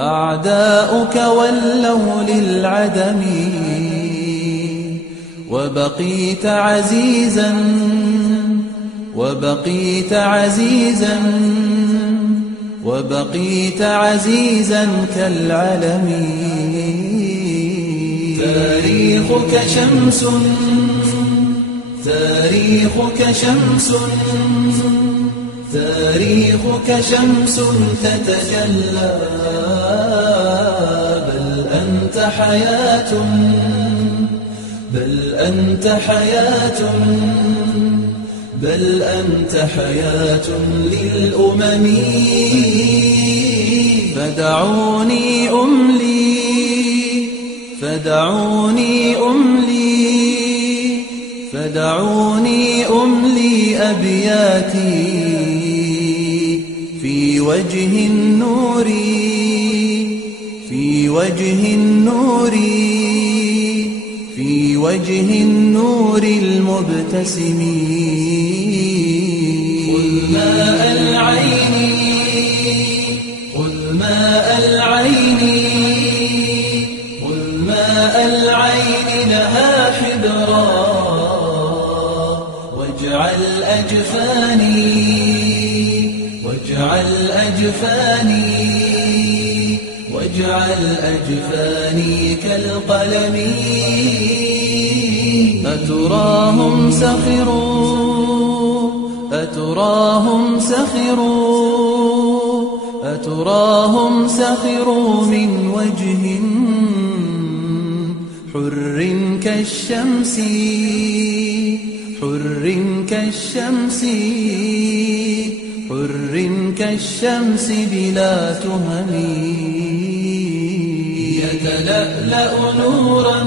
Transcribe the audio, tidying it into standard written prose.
أعداؤك ولوا للعدم، وبقيت عزيزا كالعلم. تاريخك شمس تتجلى، بل أنت حياة للأمم. فدعوني أملي أبياتي في وجه النور المبتسم. خذ ماء العين لها حبرا، واجعل أجفاني كالقلم. أتراهم سخروا من وجه حر كالشمس بلا تهم. يتلألأ نورا